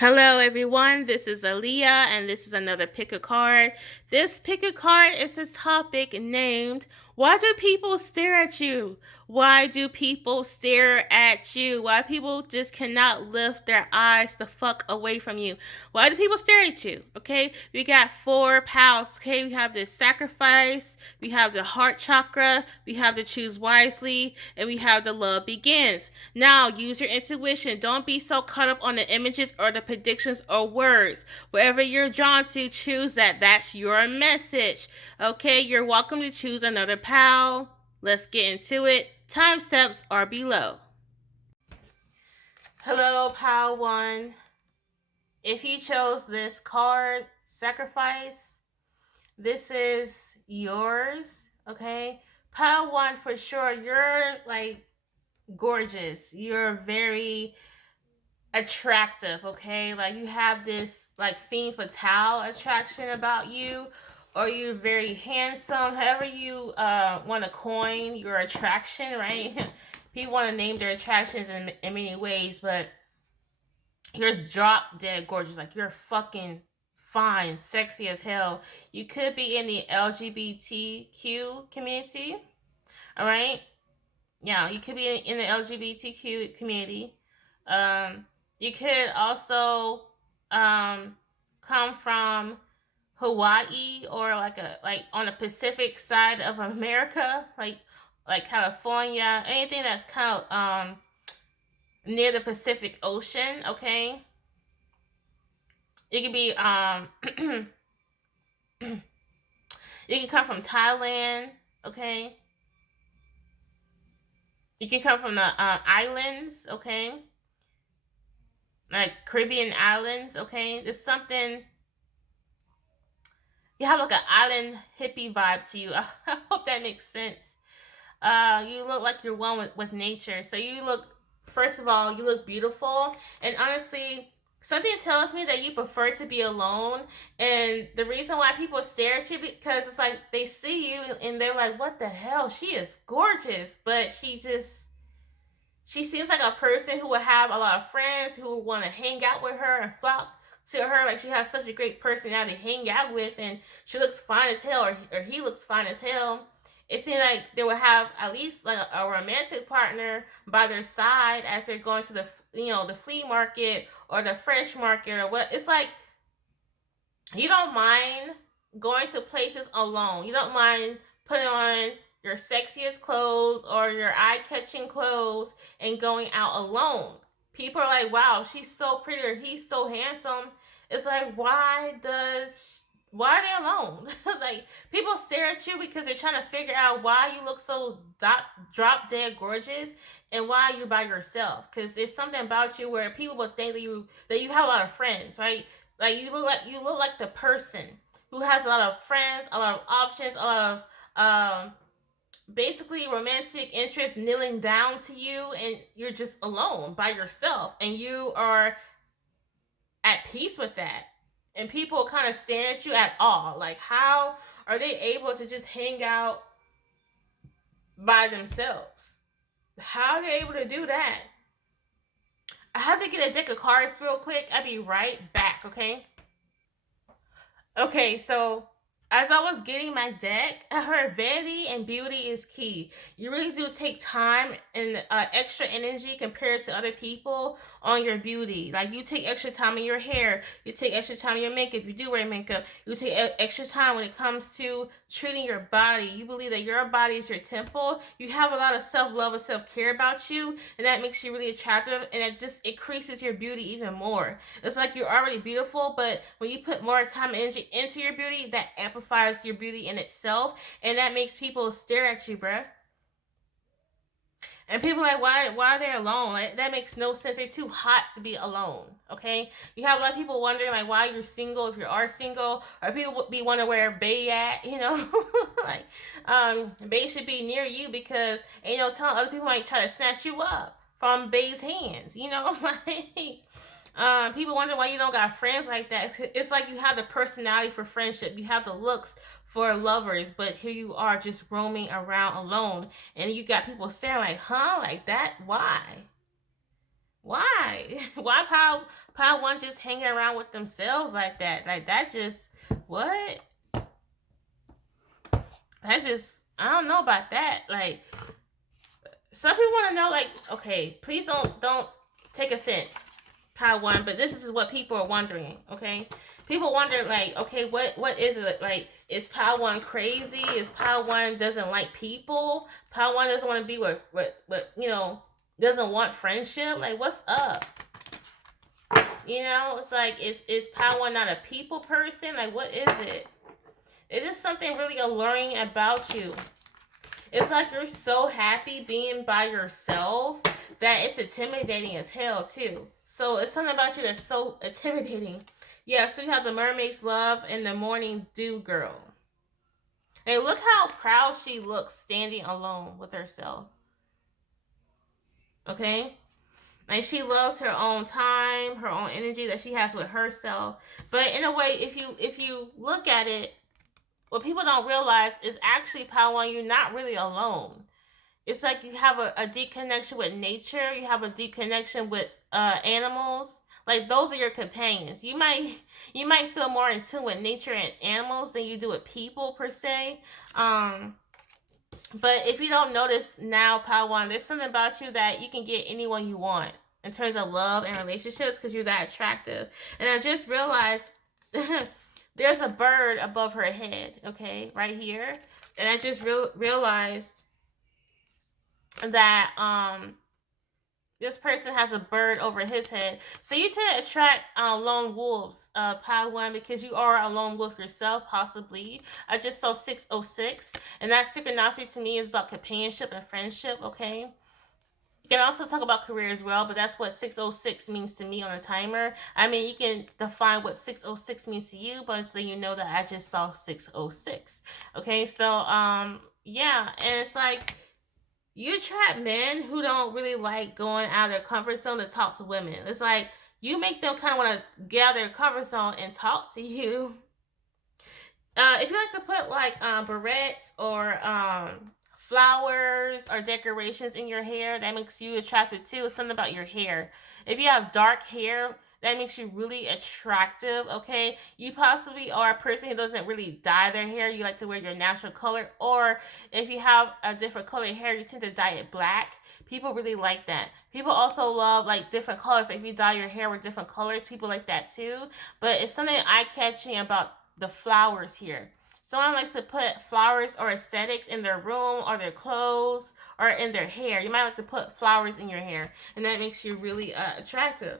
Hello, everyone. This is Aaliyah, and this is another pick a card. This pick a card is a topic named "Why do people stare at you? Why do people stare at you? Why people just cannot lift their eyes the fuck away from you? Why do people stare at you?" Okay, we got four pals. Okay, we have the sacrifice, we have the heart chakra, we have the choose wisely, and we have the love begins. Now, use your intuition. Don't be so caught up on the images or the predictions or words. Wherever you're drawn to, choose that. That's your message. Okay, you're welcome to choose another pal. Let's get into it. Time steps are below. Hello, pal one. If you chose this card, sacrifice, this is yours. Okay, pal one for sure. You're like gorgeous. You're very attractive, okay? Like you have this like femme fatale attraction about you, or you're very handsome. However you want to coin your attraction, right? People want to name their attractions in many ways, but you're drop dead gorgeous. Like you're fucking fine, sexy as hell. You could be in the LGBTQ community, all right? Yeah, you could be in the LGBTQ community. Um, you could also come from Hawaii or like on the Pacific side of America, like California, anything that's kind of near the Pacific Ocean. Okay, it could be you can come from Thailand. Okay, you can come from the islands. Okay, like Caribbean islands. Okay, there's something you have like an island hippie vibe to you. I hope that makes sense. You look like you're one with nature. So you look, first of all, you look beautiful. And honestly, something tells me that you prefer to be alone. And the reason why people stare at you because it's like they see you and they're like, "What the hell? She is gorgeous," but she seems like a person who would have a lot of friends who would want to hang out with her and flock to her. Like she has such a great personality to hang out with, and she looks fine as hell, or he looks fine as hell. It seems like they would have at least like a romantic partner by their side as they're going to the flea market or the fresh market or what. It's like you don't mind going to places alone. You don't mind putting on your sexiest clothes or your eye-catching clothes and going out alone. People are like, "Wow, she's so pretty," or "He's so handsome." It's like, why are they alone? Like people stare at you because they're trying to figure out why you look so drop dead gorgeous and why you're by yourself. Because there's something about you where people will think that you have a lot of friends, right? Like you look like the person who has a lot of friends, a lot of options, a lot of basically romantic interest kneeling down to you, and you're just alone by yourself, and you are at peace with that. And people kind of stare at you at all. Like, how are they able to just hang out by themselves? How are they able to do that? I have to get a deck of cards real quick. I'll be right back, okay? Okay, so as I was getting my deck, I heard vanity and beauty is key. You really do take time and extra energy compared to other people on your beauty. Like you take extra time in your hair, you take extra time in your makeup. You do wear makeup. You take extra time when it comes to treating your body. You believe that your body is your temple. You have a lot of self love and self care about you, and that makes you really attractive, and it just increases your beauty even more. It's like you're already beautiful, but when you put more time and energy into your beauty, that amplifies your beauty in itself, and that makes people stare at you, bruh. And people are like, why are they alone? Like, that makes no sense. They're too hot to be alone. Okay, you have a lot of people wondering like why you're single if you are single, or people would be wondering where Bay at. Like Bay should be near you because telling other people might try to snatch you up from Bay's hands. Like people wonder why you don't got friends like that. It's like you have the personality for friendship, you have the looks for lovers, but here you are just roaming around alone, and you got people staring like, "Huh? Like that? Why? Why? Why Power One just hanging around with themselves like that? Like that just what? That's just I don't know about that. Like some people want to know, like, okay, please don't take offense, Power One, but this is what people are wondering. Okay, people wonder like, okay, what is it like? Is Power One crazy? Is Power One doesn't like people? Power One doesn't want to be with doesn't want friendship? Like, what's up? It's like is Power One not a people person? Like, what is it? Is this something really alluring about you? It's like you're so happy being by yourself that it's intimidating as hell too. So it's something about you that's so intimidating. Yeah, so you have the mermaid's love and the morning dew girl. Hey, look how proud she looks standing alone with herself. Okay? Like she loves her own time, her own energy that she has with herself. But in a way, if you look at it, what people don't realize is actually Power One, you're not really alone. It's like you have a deep connection with nature. You have a deep connection with animals. Like those are your companions. You might feel more in tune with nature and animals than you do with people per se. But if you don't notice now, Power One, there's something about you that you can get anyone you want in terms of love and relationships because you're that attractive. And I just realized there's a bird above her head, okay, right here. And I just realized that this person has a bird over his head. So you tend to attract lone wolves, Power One, because you are a lone wolf yourself, possibly. I just saw 606, and that synchronicity to me is about companionship and friendship, okay? You can also talk about career as well, but that's what 606 means to me on a timer. I mean, you can define what 606 means to you, but so you know that I just saw 606. Okay, so yeah, and it's like you attract men who don't really like going out of their comfort zone to talk to women. It's like you make them kind of want to get out of their comfort zone and talk to you. If you like to put like barrettes or flowers or decorations in your hair, that makes you attractive too. It's something about your hair. If you have dark hair, that makes you really attractive. Okay, you possibly are a person who doesn't really dye their hair. You like to wear your natural color, or if you have a different color hair, you tend to dye it black. People really like that. People also love like different colors. Like if you dye your hair with different colors, people like that too. But it's something eye catching about the flowers here. Someone likes to put flowers or aesthetics in their room or their clothes or in their hair. You might like to put flowers in your hair, and that makes you really attractive.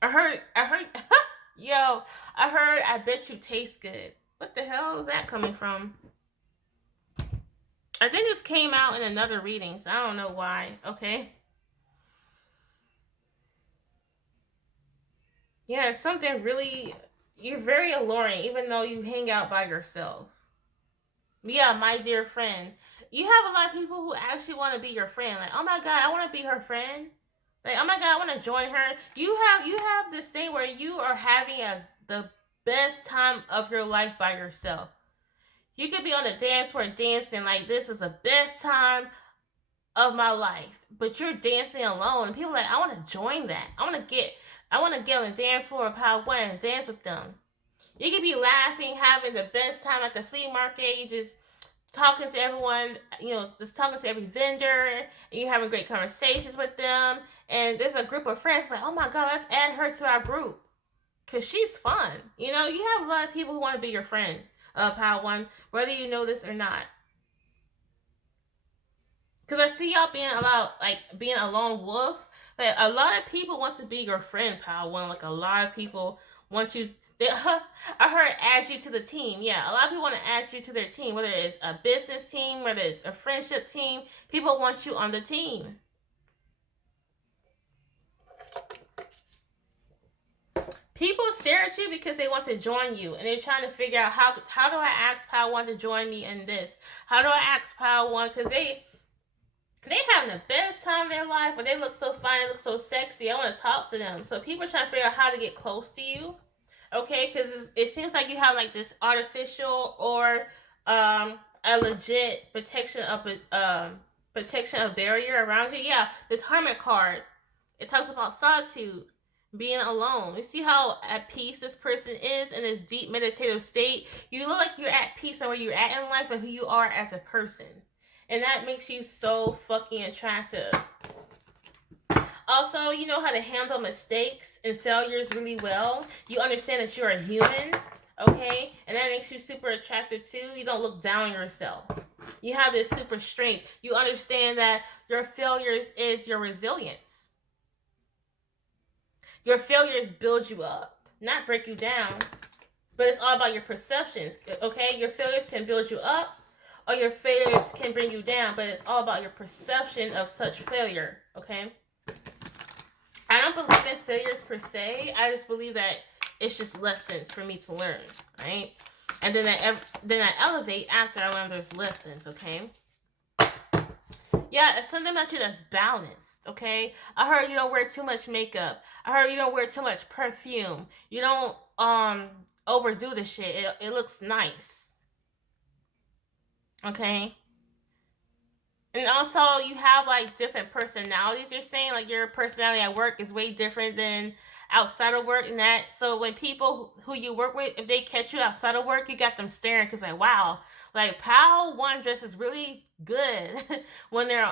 I heard, yo, I heard, I bet you taste good. What the hell is that coming from? I think this came out in another reading, so I don't know why. Okay. Yeah, it's something really, you're very alluring, even though you hang out by yourself. Yeah, my dear friend. You have a lot of people who actually want to be your friend. Like, oh my god, I want to be her friend. Like, oh my god, I want to join her. You have this thing where you are having the best time of your life by yourself. You could be on the dance floor dancing like this is the best time of my life, but you're dancing alone, and people are like, I want to join that. I want to get on the dance floor of Power One and dance with them. You could be laughing, having the best time at the flea market. You just talking to everyone, just talking to every vendor, and you having great conversations with them. And there's a group of friends like, oh my god, let's add her to our group because she's fun. You have a lot of people who want to be your friend, Power One, whether you know this or not. Because I see y'all being being a lone wolf. But a lot of people want to be your friend, Power One. Like a lot of people want you. I heard add you to the team. Yeah, a lot of people want to add you to their team, whether it's a business team, whether it's a friendship team. People want you on the team. People stare at you because they want to join you, and they're trying to figure out how do I ask Power One to join me in this? How do I ask Power One? Because they having the best time of their life, but they look so fine, they look so sexy. I want to talk to them. So people are trying to figure out how to get close to you, okay? Because it seems like you have like this artificial or a legit protection of protection of barrier around you. Yeah, this Hermit card, it talks about solitude, being alone. You see how at peace this person is in this deep meditative state? You look like you're at peace on where you're at in life and who you are as a person. And that makes you so fucking attractive. Also, you know how to handle mistakes and failures really well. You understand that you're a human, okay? And that makes you super attractive too. You don't look down on yourself. You have this super strength. You understand that your failures is your resilience. Your failures build you up, not break you down. But it's all about your perceptions, okay? Your failures can build you up, or your failures can bring you down, but it's all about your perception of such failure, okay? I don't believe in failures per se. I just believe that it's just lessons for me to learn, right? And then I elevate after I learn those lessons, okay? Yeah, it's something about you that's balanced, okay? I heard you don't wear too much makeup. I heard you don't wear too much perfume. You don't overdo the shit. It looks nice, okay? And also, you have like different personalities. You're saying like your personality at work is way different than outside of work, and that so when people who you work with, if they catch you outside of work, you got them staring because like wow, like Pal One dresses really good when they're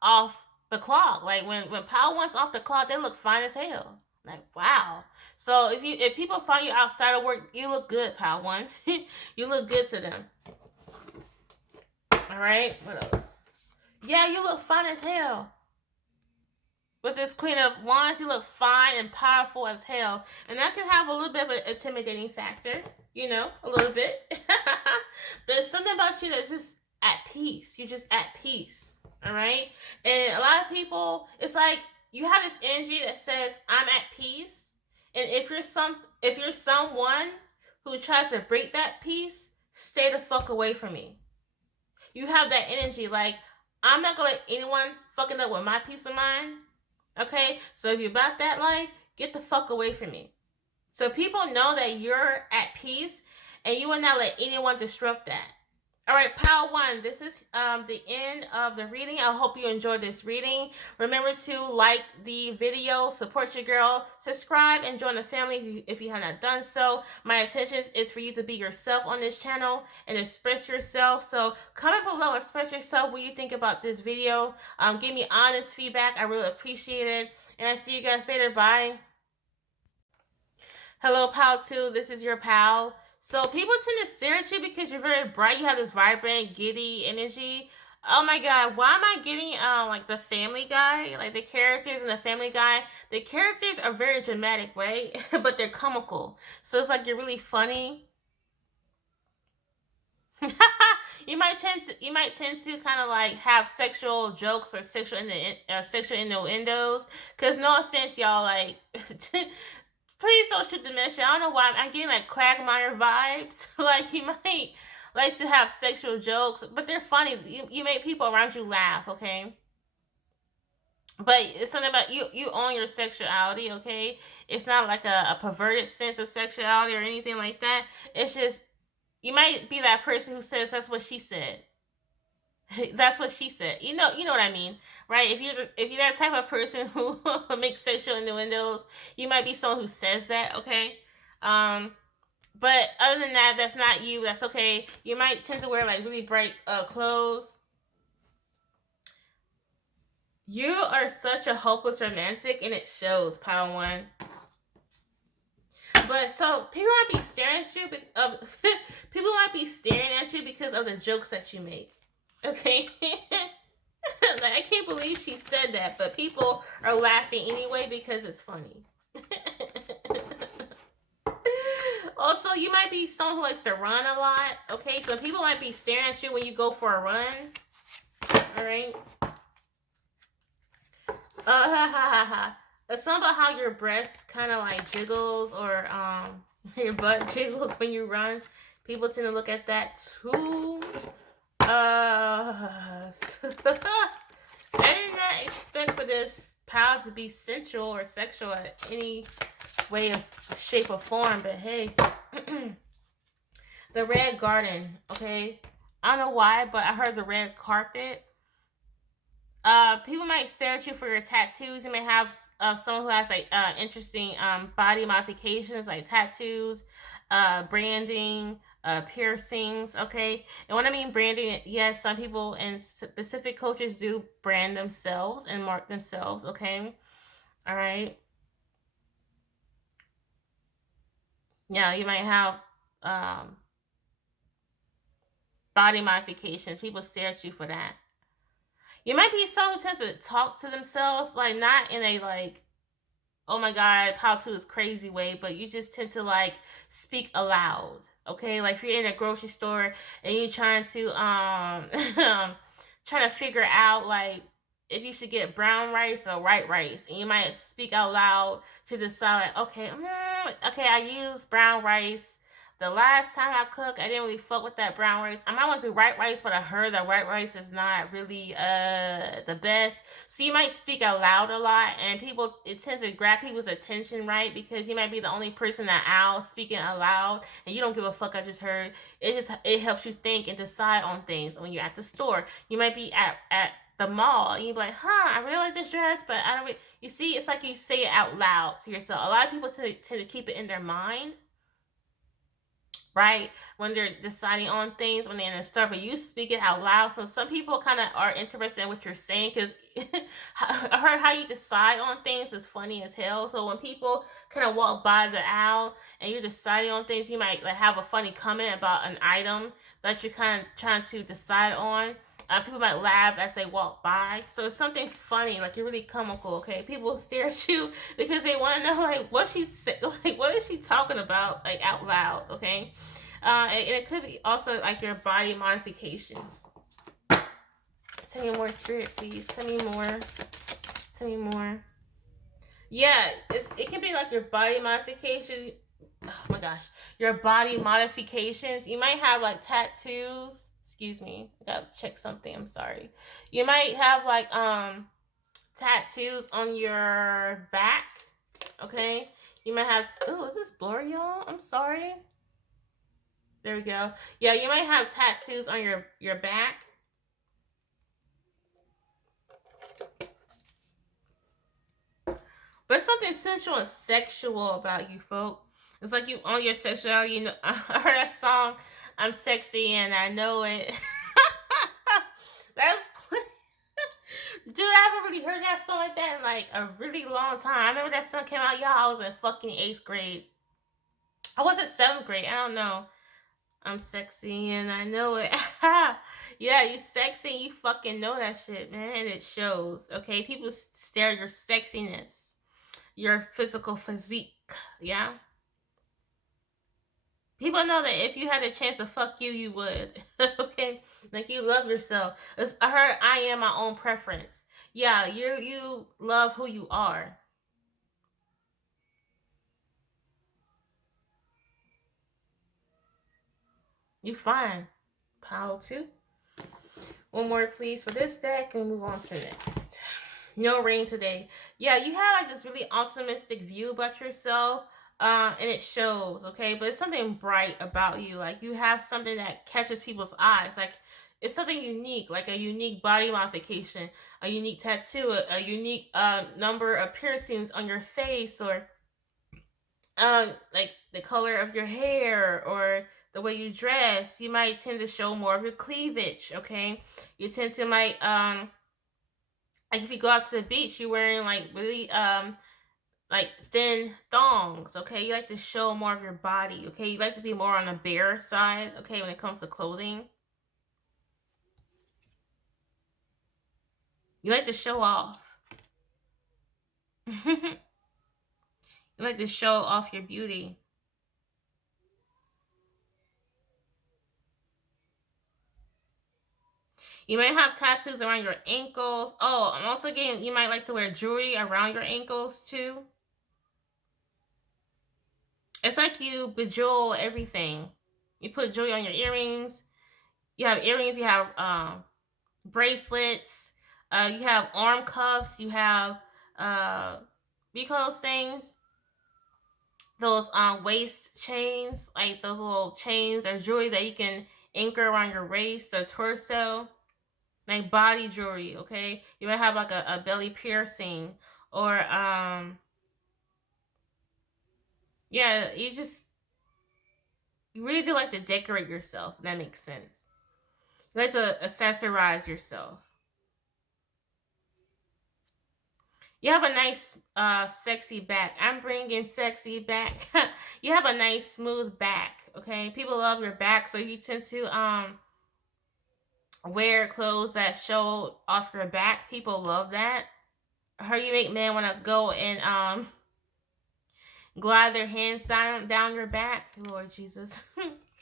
off the clock. Like when Pal One's off the clock, they look fine as hell. Like wow. So if people find you outside of work, you look good, Pal One. You look good to them. All right, what else? Yeah, you look fine as hell. With this Queen of Wands, you look fine and powerful as hell. And that can have a little bit of an intimidating factor, a little bit. But it's something about you that's just at peace. You're just at peace, all right? And a lot of people, it's like you have this energy that says, I'm at peace. And if you're someone who tries to break that peace, stay the fuck away from me. You have that energy like, I'm not going to let anyone fucking up with my peace of mind. Okay? So if you're about that life, get the fuck away from me. So people know that you're at peace and you will not let anyone disrupt that. All right, Pile 1, this is the end of the reading. I hope you enjoyed this reading. Remember to like the video, support your girl, subscribe, and join the family if you have not done so. My intention is for you to be yourself on this channel and express yourself. So comment below, express yourself, what you think about this video. Give me honest feedback. I really appreciate it. And I see you guys later. Bye. Hello, Pal 2. This is your pal. So people tend to stare at you because you're very bright. You have this vibrant, giddy energy. Oh my god, why am I getting like the Family Guy? Like the characters in the Family Guy. The characters are very dramatic, right? But they're comical. So it's like you're really funny. you might tend to kind of like have sexual jokes or sexual innuendos. Cause no offense, y'all, like please don't shoot the messenger. I don't know why I'm getting like Quagmire vibes. Like you might like to have sexual jokes, but they're funny. You make people around you laugh, okay? But it's something about you own your sexuality, okay? It's not like a perverted sense of sexuality or anything like that. It's just you might be that person who says that's what she said. That's what she said. You know what I mean, right? If you're that type of person who makes sexual innuendos, you might be someone who says that, okay? But other than that, that's not you. That's okay. You might tend to wear like really bright clothes. You are such a hopeless romantic, and it shows, Pile 1. But so people might be staring at you. People might be staring at you because of the jokes that you make. Okay. Like, I can't believe she said that, but people are laughing anyway because it's funny. Also, you might be someone who likes to run a lot. Okay, so people might be staring at you when you go for a run. All right. It's something about how your breast kind of like jiggles or your butt jiggles when you run. People tend to look at that too. I did not expect for this pal to be sensual or sexual at any way of shape or form, but hey. The Red Garden, okay? I don't know why, but I heard the red carpet. People might stare at you for your tattoos. You may have someone who has like interesting body modifications, like tattoos, branding, piercings. Okay, and when I mean branding, yes, some people in specific cultures do brand themselves and mark themselves. Okay, all right. Yeah, you might have um, body modifications. People stare at you for that. You might be someone who tends to talk to themselves, like not in a like, oh my god, how to is crazy way, but you just tend to like speak aloud. Okay, like if you're in a grocery store and you're trying to trying to figure out like if you should get brown rice or white rice, and you might speak out loud to decide like, okay, okay, I use brown rice. The last time I cooked, I didn't really fuck with that brown rice. I might want to do white rice, but I heard that white rice is not really the best. So you might speak out loud a lot, and people it tends to grab people's attention, right? Because you might be the only person that out speaking aloud, and you don't give a fuck. I just heard it helps you think and decide on things when you're at the store. You might be at the mall, and you be like, "Huh, I really like this dress, but I don't." You see, it's like you say it out loud to yourself. A lot of people tend to keep it in their mind, right? When they're deciding on things, when they're in a store, but you speak it out loud. So some people kind of are interested in what you're saying because I heard how you decide on things is funny as hell. So when people kind of walk by the aisle and you're deciding on things, you might like have a funny comment about an item that you're kind of trying to decide on. People might laugh as they walk by, so it's something funny, like you're really comical. Okay, people stare at you because they want to know like what she's like, what is she talking about, like out loud. Okay, and it could be also like your body modifications. Tell me more, spirit, please. Tell me more. Tell me more. Yeah, it can be like your body modifications. Oh my gosh, your body modifications. You might have like tattoos. Excuse me, I gotta check something. I'm sorry. You might have like tattoos on your back. Okay. You might have. Oh, is this blurry, y'all? I'm sorry. There we go. Yeah, you might have tattoos on your back. But something sensual and sexual about you, folk. It's like you own your sexuality. You know, I heard that song, "I'm Sexy and I Know It." That's dude. I haven't really heard that song like that in like a really long time. I remember that song came out, y'all. I was in fucking eighth grade. I was in seventh grade. I don't know. I'm sexy and I know it. Yeah, you sexy. You fucking know that shit, man. And it shows. Okay, people stare at your sexiness, your physical physique. Yeah. People know that if you had a chance to fuck you, you would. Okay, like you love yourself. I heard I am my own preference. Yeah, you love who you are. You fine. Power two. One more, please, for this deck, and move on to the next. No rain today. Yeah, you have like this really optimistic view about yourself, and it shows. Okay, but it's something bright about you. Like you have something that catches people's eyes. Like it's something unique, like a unique body modification, a unique tattoo, a unique number of piercings on your face, or like the color of your hair, or the way you dress. You might tend to show more of your cleavage. Okay, you tend to might like if you go out to the beach, you're wearing like thin thongs. Okay, you like to show more of your body. Okay, you like to be more on the bare side. Okay, when it comes to clothing, you like to show off. You like to show off your beauty. You might have tattoos around your ankles. Oh, I'm also getting you might like to wear jewelry around your ankles too. It's like you bejewel everything. You put jewelry on your earrings. You have earrings. You have bracelets. You have arm cuffs. You have what do you call those things? Those waist chains, like those little chains or jewelry that you can anchor around your waist or torso, like body jewelry. Okay, you might have like a belly piercing, or yeah, you really do like to decorate yourself. If that makes sense. You like to accessorize yourself. You have a nice, sexy back. I'm bringing sexy back. You have a nice, smooth back. Okay, people love your back, so you tend to wear clothes that show off your back. People love that. Or you make men want to go and glide their hands down your back. Lord Jesus.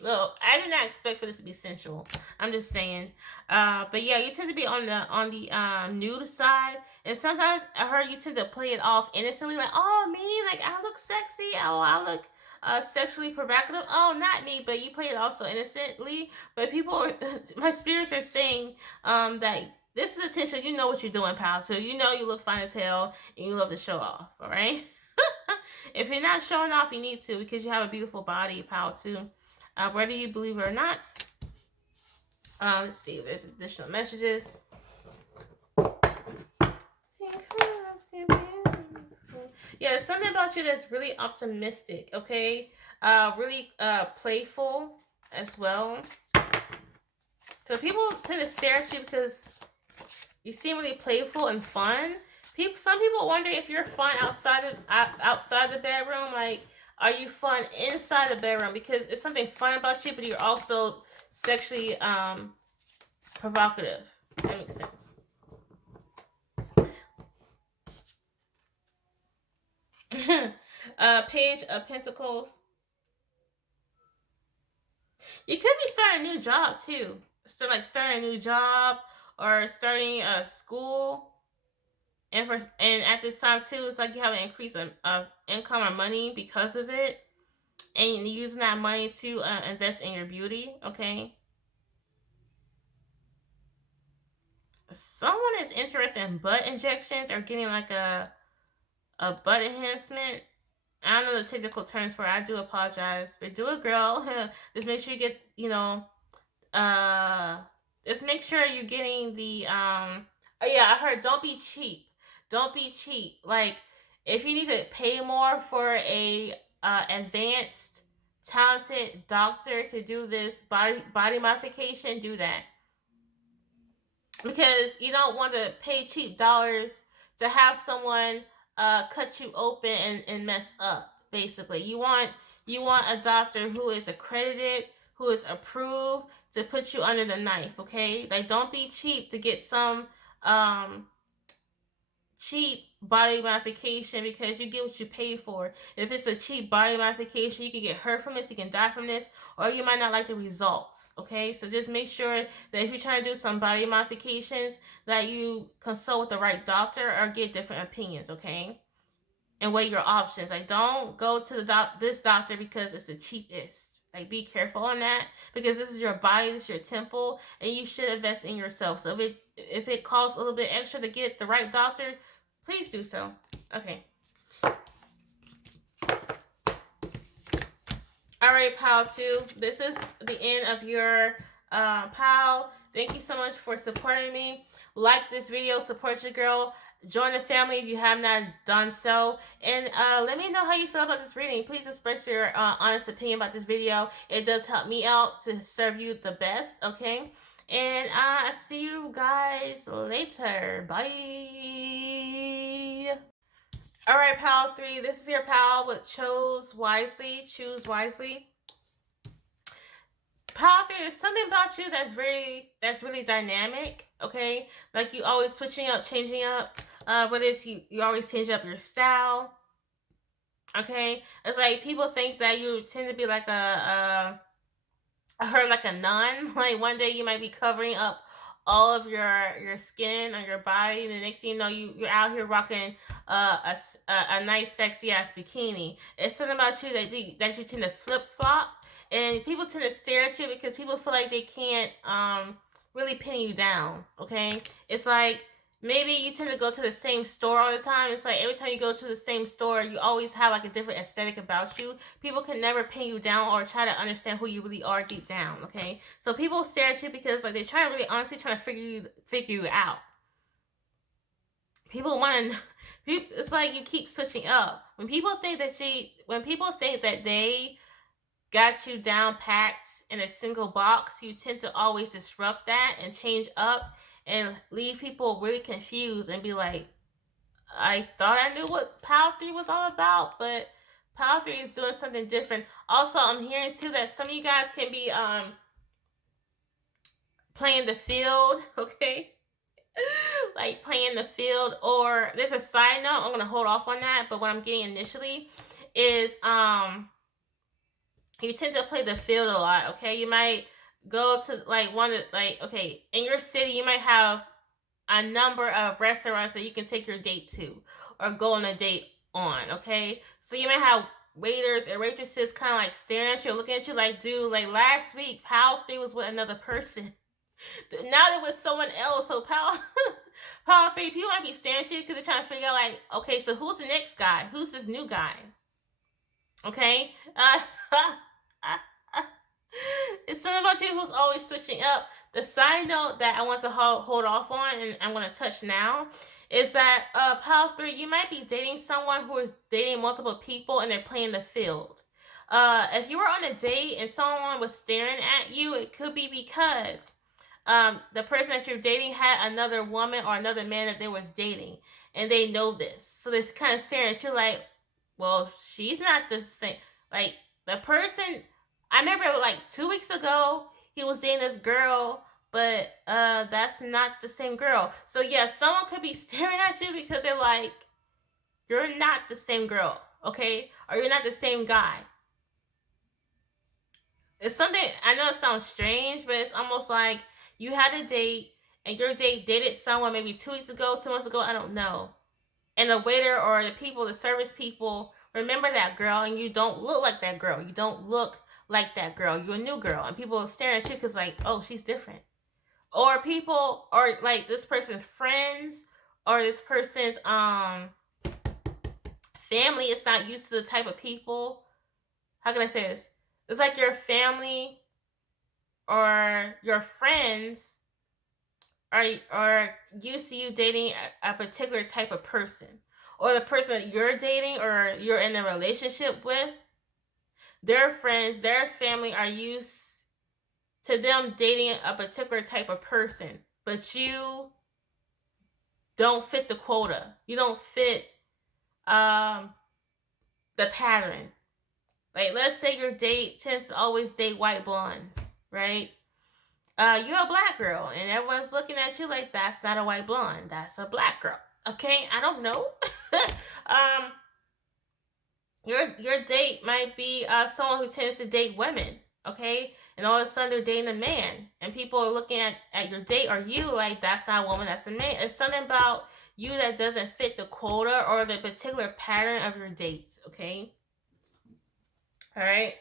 Well, I did not expect for this to be sensual. I'm just saying. But yeah, you tend to be on the nude side, and sometimes I heard you tend to play it off innocently, like, oh me, like I look sexy, oh I look sexually provocative. Oh, not me, but you play it also innocently. But people, my spirits are saying that this is attention. You know what you're doing, pal. So you know you look fine as hell, and you love to show off. All right. If you're not showing off, you need to, because you have a beautiful body, pal, too. Whether you believe it or not. Let's see if there's additional messages. Yeah, there's something about you that's really optimistic, okay? Really playful as well. So people tend to stare at you because you seem really playful and fun. Some people wonder if you're fun outside the bedroom. Like, are you fun inside the bedroom? Because it's something fun about you, but you're also sexually provocative. That makes sense. Page of Pentacles. You could be starting a new job too. So like starting a new job or starting a school. And at this time too, it's like you have an increase of income or money because of it, and you're using that money to invest in your beauty. Okay. Someone is interested in butt injections or getting like a butt enhancement. I don't know the technical terms for it. I do apologize, but do it, girl. Just make sure you get, uh, just make sure you're getting the Oh yeah, I heard. Don't be cheap. Don't be cheap. Like, if you need to pay more for a advanced, talented doctor to do this body modification, do that, because you don't want to pay cheap dollars to have someone cut you open and mess up. Basically, you want a doctor who is accredited, who is approved to put you under the knife. Okay, like, don't be cheap to get some um cheap body modification, because you get what you pay for. If it's a cheap body modification, you can get hurt from this, you can die from this, or you might not like the results. Okay, so just make sure that if you're trying to do some body modifications, that you consult with the right doctor or get different opinions. Okay, and weigh your options. Like, don't go to this doctor because it's the cheapest. Like, be careful on that, because this is your body, this is your temple, and you should invest in yourself. So if it costs a little bit extra to get the right doctor, please do so. Okay. All right, pal 2. This is the end of your pal. Thank you so much for supporting me. Like this video, support your girl. Join the family if you have not done so. And let me know how you feel about this reading. Please express your honest opinion about this video. It does help me out to serve you the best, okay? And I'll see you guys later. Bye. All right, pal 3. This is your pal with Choose Wisely. Choose Wisely. Pal 3, there's something about you that's really dynamic. Okay, like you always switching up, changing up. Whether it's you always change up your style. Okay, it's like people think that you tend to be like I heard like a nun. Like, one day you might be covering up all of your skin on your body, and the next thing you know, you're out here rocking a nice sexy ass bikini. It's something about you that you tend to flip flop, and people tend to stare at you because people feel like they can't really pin you down. Okay, it's like maybe you tend to go to the same store all the time. It's like every time you go to the same store, you always have like a different aesthetic about you. People can never pin you down or try to understand who you really are deep down. Okay, so people stare at you because like they try to really honestly try to figure you out. People want to. It's like you keep switching up. When people think that they got you down packed in a single box, you tend to always disrupt that and change up and leave people really confused and be like, I thought I knew what Power 3 was all about, but Power 3 is doing something different. Also, I'm hearing too that some of you guys can be playing the field, okay? Like playing the field, or there's a side note, I'm gonna hold off on that, but what I'm getting initially is you tend to play the field a lot, okay? You might go to like okay, in your city you might have a number of restaurants that you can take your date to or go on a date on, okay? So you might have waiters and waitresses kind of like staring at you, looking at you like, dude, like last week Pal 3 was with another person. Now it was someone else. So Pal 3, people might be staring at you because they're trying to figure out like, okay, so who's the next guy? Who's this new guy? Okay? It's something about you who's always switching up. The side note that I want to hold off on, and I'm going to touch now, is that Pal 3, you might be dating someone who is dating multiple people and they're playing the field. If you were on a date and someone was staring at you, it could be because the person that you're dating had another woman or another man that they was dating, and they know this. So they're kind of staring at you like, well, she's not the same. Like, the person, I remember like 2 weeks ago, he was dating this girl, but that's not the same girl. So yeah, someone could be staring at you because they're like, you're not the same girl, okay? Or you're not the same guy. It's something, I know it sounds strange, but it's almost like you had a date and your date dated someone maybe 2 weeks ago, 2 months ago, I don't know. And the waiter or the people, the service people, remember that girl, and you don't look like that girl. You don't look like that girl. You're a new girl. And people are staring at you because like, oh, she's different. Or people, or like this person's friends, or this person's family is not used to the type of people. How can I say this? It's like your family or your friends are used to you dating a particular type of person, or the person that you're dating or you're in a relationship with, their friends, their family are used to them dating a particular type of person, but you don't fit the quota. You don't fit the pattern. Like, let's say your date tends to always date white blondes, right? You're a black girl, and everyone's looking at you like, that's not a white blonde, that's a black girl. Okay, I don't know. Your date might be someone who tends to date women, okay? And all of a sudden they're dating a man, and people are looking at your date or you like, that's not a woman, that's a man. It's something about you that doesn't fit the quota or the particular pattern of your dates, okay? All right.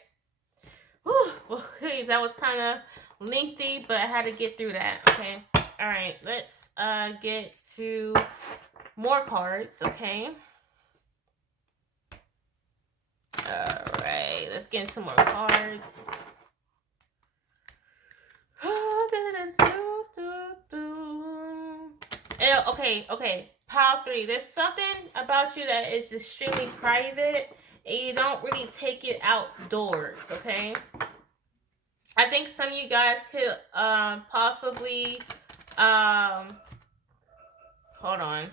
Whew. Okay, that was kind of lengthy, but I had to get through that, okay? All right, let's get to more cards, okay? All right, let's get into more cards. Okay. Pile 3. There's something about you that is extremely private, and you don't really take it outdoors, okay? I think some of you guys could possibly hold on.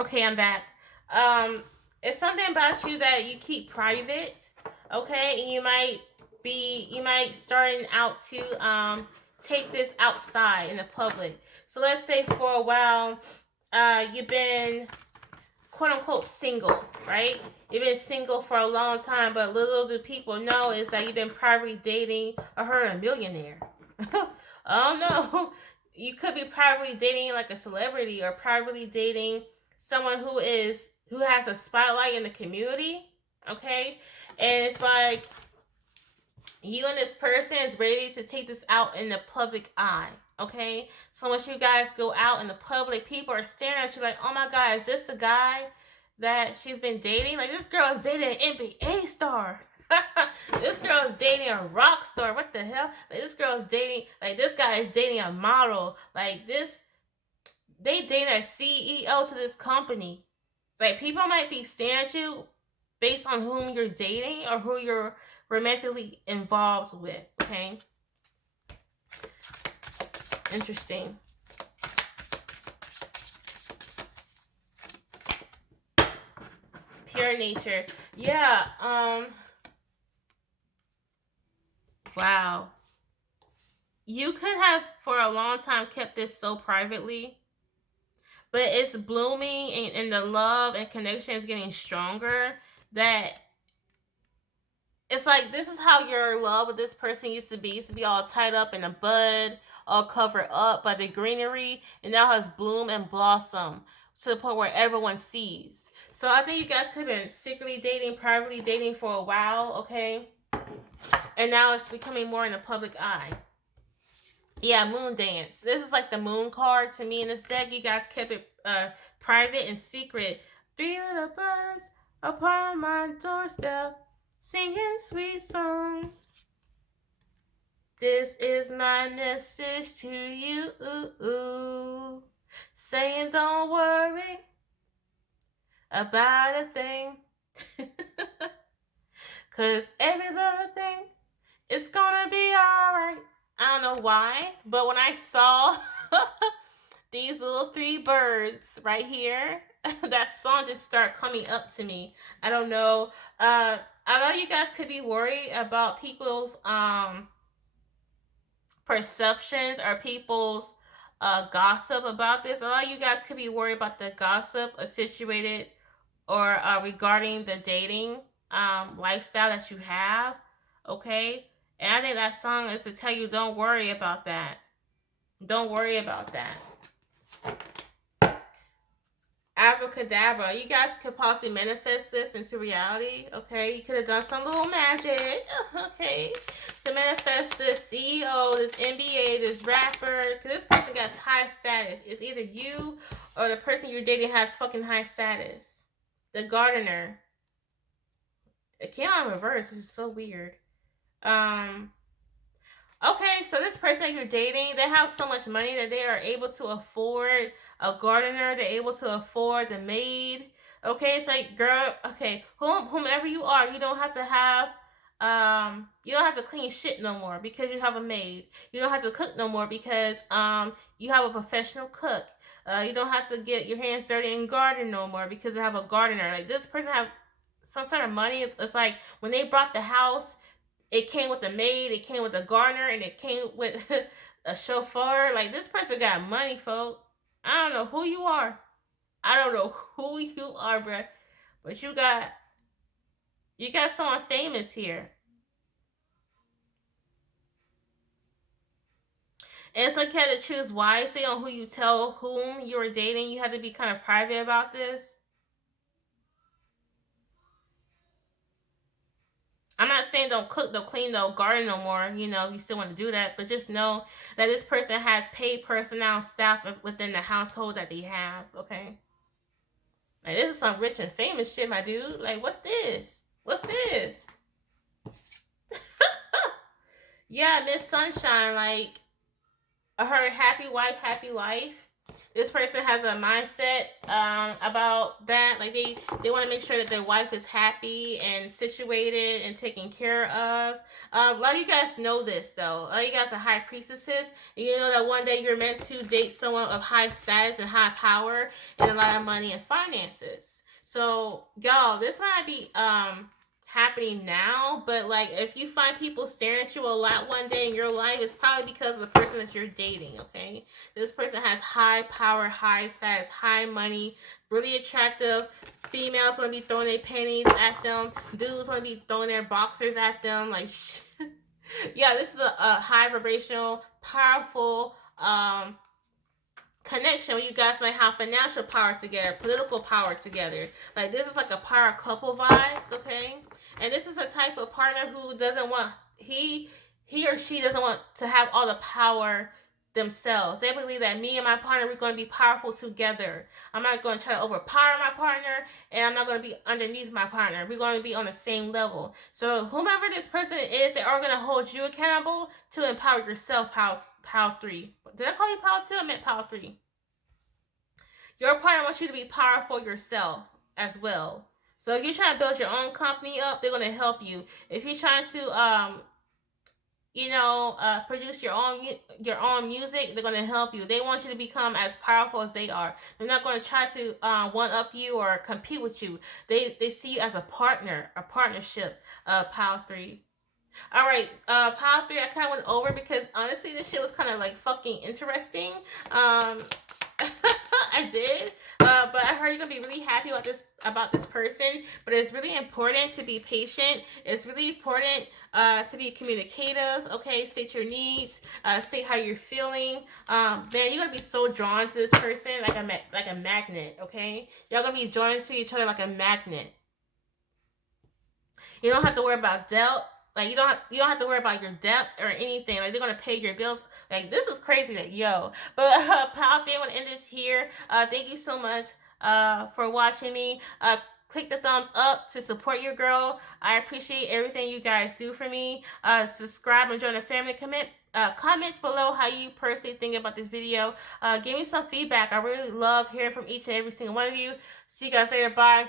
Okay, I'm back. It's something about you that you keep private, okay? And you might starting out to take this outside in the public. So let's say for a while, you've been quote unquote single, right? You've been single for a long time, but little do people know is that you've been privately dating a millionaire. Oh no. You could be privately dating like a celebrity, or privately dating someone who has a spotlight in the community, okay? And it's like You and this person is ready to take this out in the public eye. Okay, so once you guys go out in the public, people are staring at you like, "Oh my God, is this the guy that she's been dating? Like this girl is dating an NBA star. This girl is dating a rock star. What the hell? Like this girl is dating, like this guy is dating a model. Like this, they dating a CEO to this company. Like people might be staring at you based on whom you're dating or who you're romantically involved with. Okay, interesting. Pure nature. Yeah. Wow. You could have for a long time kept this so privately, but it's blooming, and the love and connection is getting stronger. That it's like this is how your love with this person used to be. It used to be all tied up in a bud, all covered up by the greenery, and now has bloom and blossom to the point where everyone sees. So I think you guys could have been secretly dating, privately dating for a while, okay? And now it's becoming more in the public eye. Yeah, moon dance. This is like the moon card to me in this deck. You guys kept it private and secret. 3 little birds upon my doorstep, singing sweet songs. This is my message to you, saying don't worry about a thing, 'cause every little thing is gonna be alright. I don't know why, but when I saw these little 3 birds right here, that song just started coming up to me. I don't know. I know you guys could be worried about people's perceptions or people's gossip about this. A lot of you guys could be worried about the gossip situated or regarding the dating lifestyle that you have. Okay, and I think that song is to tell you don't worry about that. Don't worry about that. Abracadabra. You guys could possibly manifest this into reality. Okay, you could have done some little magic. Okay, to manifest this CEO, this NBA, this rapper. Because this person got high status. It's either you or the person you're dating has fucking high status. The gardener. It came out in reverse, which is so weird. Okay, so this person that you're dating, they have so much money that they are able to afford a gardener. They're able to afford the maid. Okay, it's like, girl, okay, whomever you are, you don't have to have, you don't have to clean shit no more because you have a maid. You don't have to cook no more because, you have a professional cook. You don't have to get your hands dirty and garden no more because you have a gardener. Like, this person has some sort of money. It's like when they bought the house, it came with a maid, it came with a gardener, and it came with a chauffeur. Like, this person got money, folks. I don't know who you are. I don't know who you are, bruh. But you got someone famous here. And it's like you have to choose wisely on who you tell whom you're dating. You have to be kind of private about this. I'm not saying don't cook, don't clean, don't garden no more. You know, you still want to do that, but just know that this person has paid personnel staff within the household that they have. Okay, like this is some rich and famous shit, my dude. Like, what's this? What's this? Yeah, Miss Sunshine, like her happy wife, happy life. This person has a mindset about that. Like they want to make sure that their wife is happy and situated and taken care of. A lot of you guys know this though. A lot of you guys are high priestesses, and you know that one day you're meant to date someone of high status and high power and a lot of money and finances. So y'all, this might be happening now, but like if you find people staring at you a lot one day in your life, it's probably because of the person that you're dating. Okay, this person has high power, high status, high money, really attractive. Females want to be throwing their panties at them. Dudes want to be throwing their boxers at them. Like, yeah, this is a high vibrational, powerful connection where you guys might have financial power together, political power together. Like, this is like a power couple vibes, okay? And this is a type of partner who doesn't want he or she doesn't want to have all the power themselves. They believe that me and my partner, we're going to be powerful together. I'm not going to try to overpower my partner, and I'm not going to be underneath my partner. We're going to be on the same level. So whomever this person is, they are going to hold you accountable to empower yourself. Pile 3. Did I call you Pile 2? I meant Pile 3. Your partner wants you to be powerful yourself as well. So if you're trying to build your own company up, they're going to help you. If you're trying to produce your own music, they're going to help you. They want you to become as powerful as they are. They're not going to try to one up you or compete with you. They see you as a partner, a partnership. Pile 3. All right, Pile 3. I kind of went over because honestly, this shit was kind of like fucking interesting. I did, but I heard you're gonna be really happy about this person. But it's really important to be patient. It's really important to be communicative. Okay, state your needs. State how you're feeling. Man, you're gonna be so drawn to this person like a magnet. Okay, y'all gonna be drawn to each other like a magnet. You don't have to worry about doubt. Like you don't have to worry about your debts or anything. Like they're gonna pay your bills. Like this is crazy. Like yo, but Pal, I want to end this here. Thank you so much for watching me. Click the thumbs up to support your girl. I appreciate everything you guys do for me. Subscribe and join the family. Comments below how you personally think about this video. Give me some feedback. I really love hearing from each and every single one of you. See you guys later. Bye.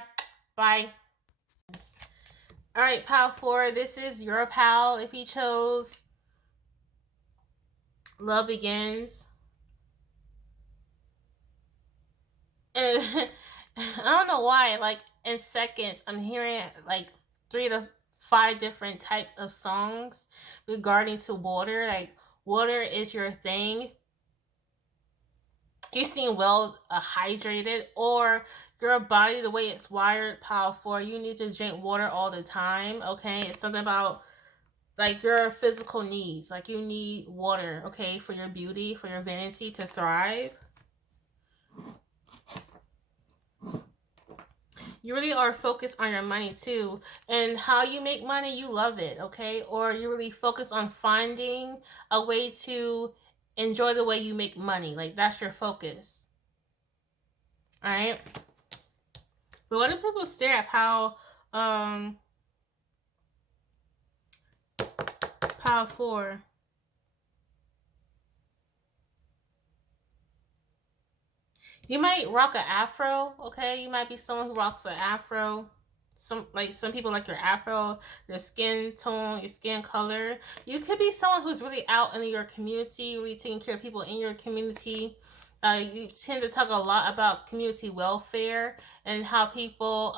Bye. Alright, Pal 4, this is your pal if you chose Love Begins. And I don't know why, like in seconds, I'm hearing like 3 to 5 different types of songs regarding to water. Like, water is your thing. You seem well hydrated, or your body, the way it's wired, Pile 4, you need to drink water all the time. Okay, it's something about like your physical needs. Like you need water, okay, for your beauty, for your vanity to thrive. You really are focused on your money too, and how you make money. You love it, okay, or you really focus on finding a way to enjoy the way you make money. Like that's your focus. All right. But what do people stare at Pile 4? You might rock an afro, okay? You might be someone who rocks an afro. Some people like your afro, your skin tone, your skin color. You could be someone who's really out in your community, really taking care of people in your community. You tend to talk a lot about community welfare and how people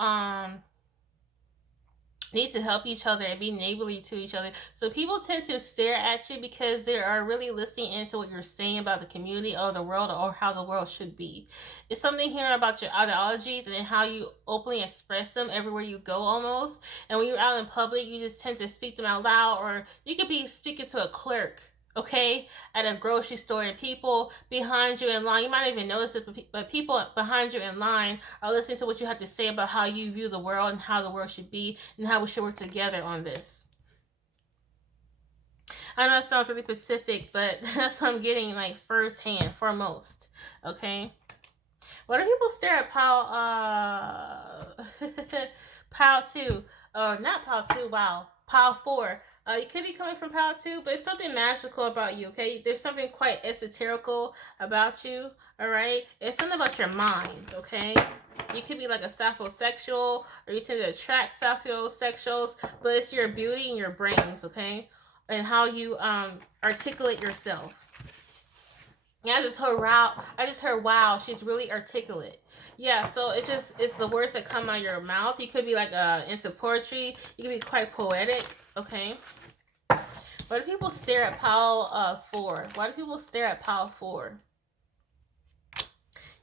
need to help each other and be neighborly to each other. So people tend to stare at you because they are really listening into what you're saying about the community or the world or how the world should be. It's something here about your ideologies and how you openly express them everywhere you go almost. And when you're out in public, you just tend to speak them out loud, or you could be speaking to a clerk, okay, at a grocery store, and people behind you in line, you might not even notice it, but people behind you in line are listening to what you have to say about how you view the world and how the world should be and how we should work together on this. I know it sounds really specific, but that's what I'm getting, like firsthand, foremost, okay? What do people stare at Pile 2? Not Pile 2, wow. Pile 4. You could be coming from Pile 2, but it's something magical about you, okay? There's something quite esoterical about you, all right? It's something about your mind, okay? You could be like a sapiosexual, or you tend to attract sapiosexuals, but it's your beauty and your brains, okay? And how you articulate yourself. Yeah, I just heard wow, she's really articulate. Yeah, so it's the words that come out of your mouth. You could be like into poetry. You could be quite poetic, okay? Why do people stare at Pile 4? Why do people stare at Pile 4?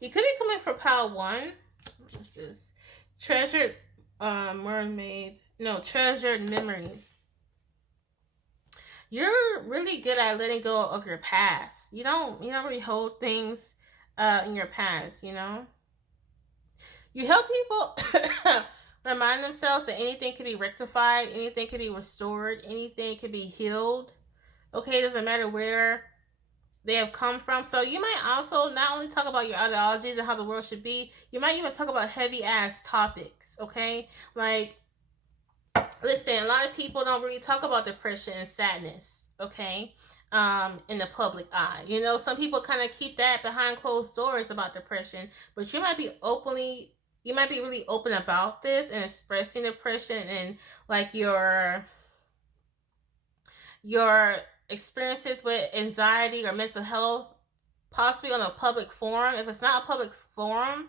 You could be coming from Pile 1. What's this? Treasured treasured memories. You're really good at letting go of your past. You don't really hold things in your past, you know? You help people remind themselves that anything can be rectified, anything can be restored, anything can be healed. Okay, it doesn't matter where they have come from. So you might also not only talk about your ideologies and how the world should be, you might even talk about heavy ass topics. Okay, like listen, a lot of people don't really talk about depression and sadness. Okay, in the public eye, you know, some people kind of keep that behind closed doors about depression, but you might be really open about this and expressing depression and like your experiences with anxiety or mental health, possibly on a public forum. If it's not a public forum,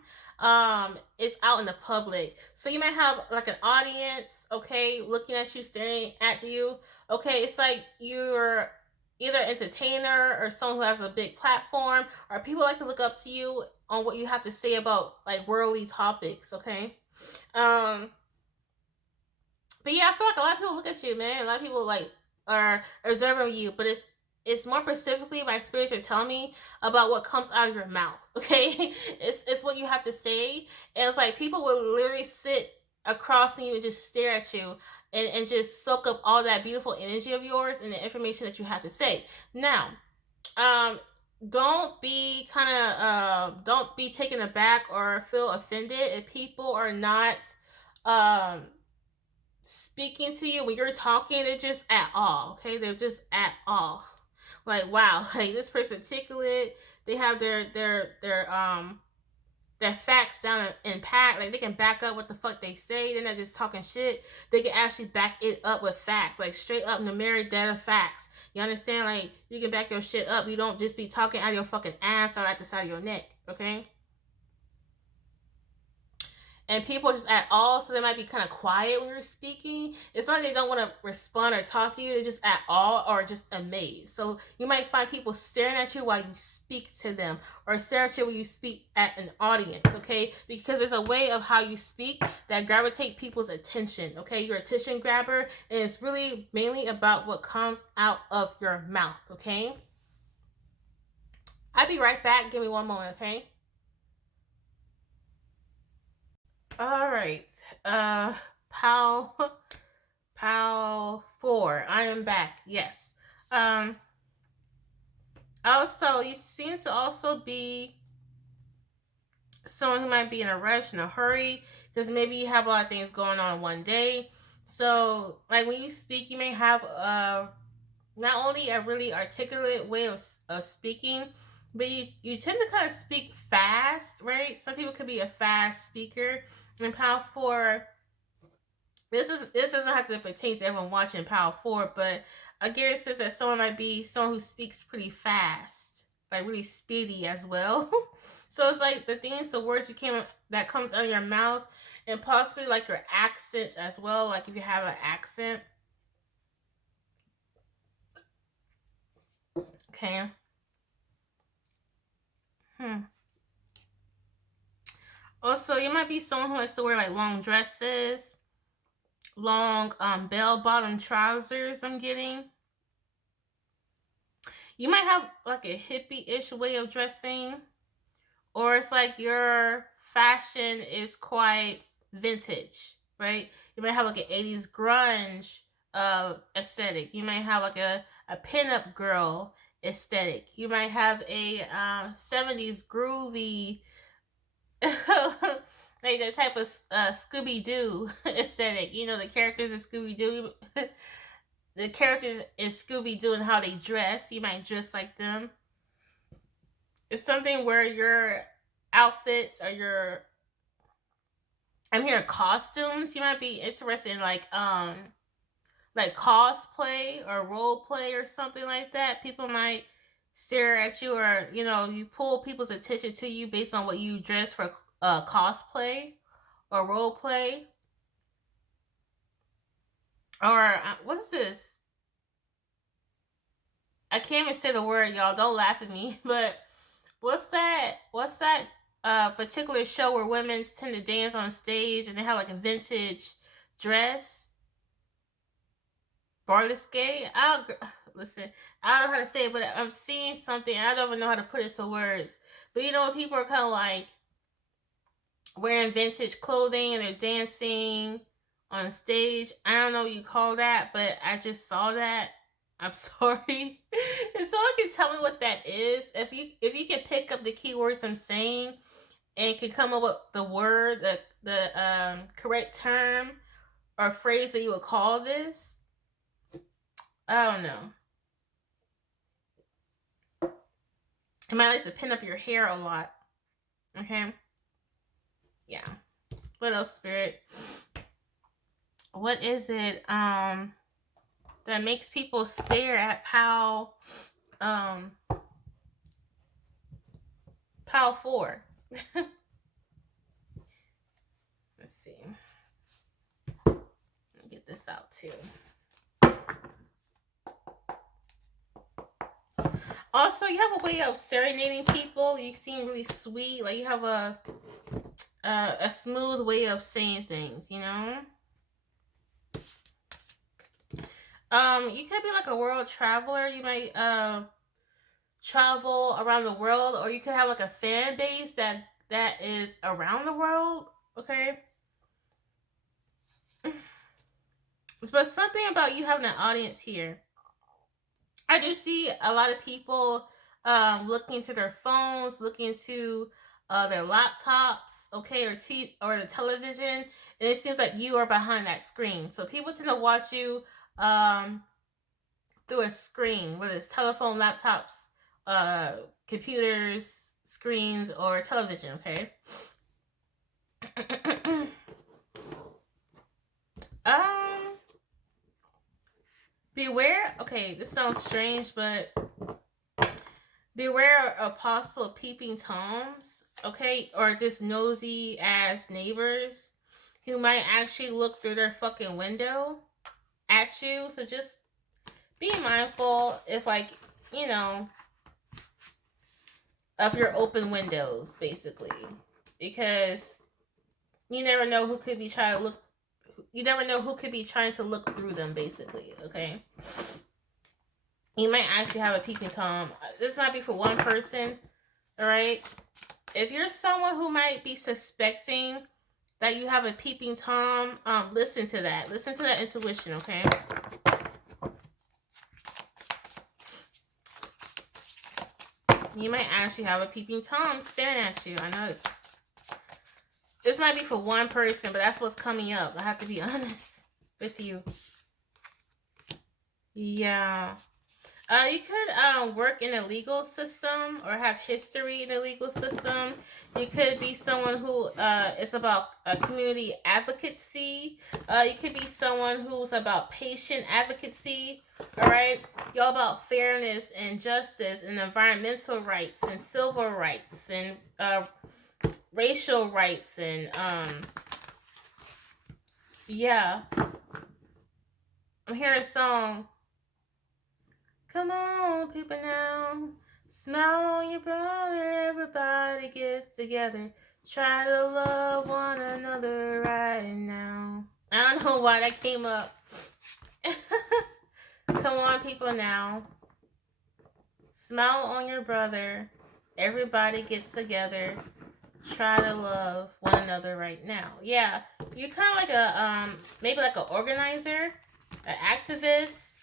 it's out in the public. So you might have like an audience, okay, looking at you, staring at you. Okay, it's like you're either an entertainer or someone who has a big platform, or people like to look up to you on what you have to say about like worldly topics, okay? Um, but yeah, I feel like a lot of people look at you, man. A lot of people like are observing you, but it's more specifically my spirits are telling me about what comes out of your mouth. Okay, it's what you have to say, and it's like people will literally sit across from you and just stare at you and just soak up all that beautiful energy of yours and the information that you have to say. Now, um, don't be taken aback or feel offended if people are not um speaking to you when you're talking. They're just at all, okay, they're just at all like, wow, like this person articulate, they have their facts down in pat, like they can back up what the fuck they say. They're not just talking shit, they can actually back it up with facts, like straight up numeric data facts. You understand? Like you can back your shit up, you don't just be talking out of your fucking ass or at the side of your neck, okay? And people just at all, so they might be kind of quiet when you're speaking. It's not like they don't want to respond or talk to you, they're just at all or just amazed. So you might find people staring at you while you speak to them, or stare at you when you speak at an audience, okay? Because there's a way of how you speak that gravitate people's attention, okay? You're attention grabber, and it's really mainly about what comes out of your mouth, okay? I'll be right back, give me one moment, okay? All right. Pal Pal 4. I am back. Yes. Um Also, you seem to also be someone who might be in a rush, in a hurry, because maybe you have a lot of things going on one day. So, like when you speak, you may have not only a really articulate way of speaking, but you tend to kind of speak fast, right? Some people could be a fast speaker. And Pal 4, this doesn't have to pertain to everyone watching Power 4, but again, it says that someone might be someone who speaks pretty fast, like really speedy as well. So it's like the things, the words that comes out of your mouth, and possibly like your accents as well. Like if you have an accent, okay. Hmm. Also, you might be someone who likes to wear like long dresses, long bell bottom trousers. I'm getting. You might have like a hippie ish way of dressing, or it's like your fashion is quite vintage, right? You might have like an 80s grunge aesthetic. You might have like a pinup girl aesthetic. You might have a 70s groovy, like that type of Scooby Doo aesthetic. You know, the characters in Scooby Doo. The characters in Scooby Doo and how they dress. You might dress like them. It's something where your outfits or your, I'm hearing costumes. You might be interested in like cosplay or role play or something like that. People might stare at you, or you know, you pull people's attention to you based on what you dress for cosplay or role play. Or what is this? I can't even say the word, y'all. Don't laugh at me. But what's that particular show where women tend to dance on stage and they have like a vintage dress? Burlesque? I don't, listen, I don't know how to say it, but I'm seeing something. I don't even know how to put it to words. But you know, people are kind of like wearing vintage clothing and they're dancing on stage. I don't know what you call that, but I just saw that. I'm sorry. If someone can tell me what that is, if you can pick up the keywords I'm saying and can come up with the word, the correct term or phrase that you would call this, I don't know. It might like to pin up your hair a lot. Okay. Yeah. What else, Spirit? What is it that makes people stare at Pal 4? Let's see. Let me get this out too. Also, you have a way of serenading people. You seem really sweet. Like you have a smooth way of saying things, you know? You could be like a world traveler. You might travel around the world, or you could have like a fan base that is around the world. Okay. But something about you having an audience here. I do see a lot of people looking into their phones, looking into their laptops, okay, or the television, and it seems like you are behind that screen. So people tend to watch you through a screen, whether it's telephone, laptops, computers, screens, or television, okay? Beware, okay, this sounds strange, but beware of possible peeping toms, okay, or just nosy ass neighbors who might actually look through their fucking window at you. So just be mindful if, like, you know, of your open windows, basically, because you never know who could be trying to look. You never know who could be trying to look through them, basically. Okay. You might actually have a peeping tom. This might be for one person. All right. If you're someone who might be suspecting that you have a peeping tom, listen to that. Listen to that intuition. Okay. You might actually have a peeping tom staring at you. I know this might be for one person, but that's what's coming up. I have to be honest with you. Yeah. You could work in the legal system or have history in the legal system. You could be someone who is about community advocacy. You could be someone who's about patient advocacy. All right, y'all about fairness and justice and environmental rights and civil rights and racial rights and yeah. I'm hearing a song. Come on, people now. Smile on your brother. Everybody get together. Try to love one another right now. I don't know why that came up. Come on, people now. Smile on your brother. Everybody get together. Try to love one another right now. Yeah, you're kind of like a maybe like an organizer, an activist.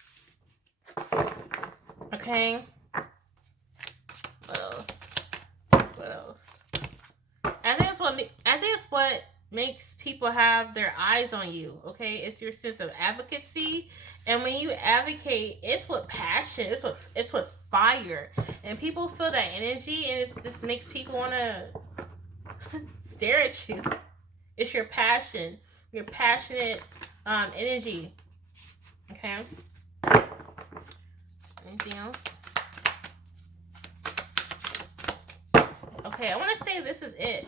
Okay. What else? What else? I think it's what makes people have their eyes on you. Okay, it's your sense of advocacy, and when you advocate, it's with passion. It's with fire, and people feel that energy, and it just makes people want to stare at you. It's your passion, your passionate energy. Okay. Anything else? Okay, I want to say this is it,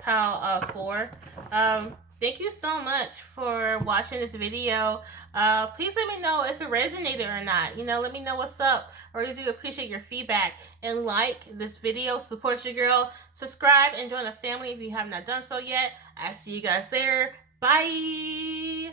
Pal 4. Thank you so much for watching this video. Please let me know if it resonated or not. You know, let me know what's up. I really do appreciate your feedback. And like this video, support your girl. Subscribe and join the family if you have not done so yet. I'll see you guys later. Bye.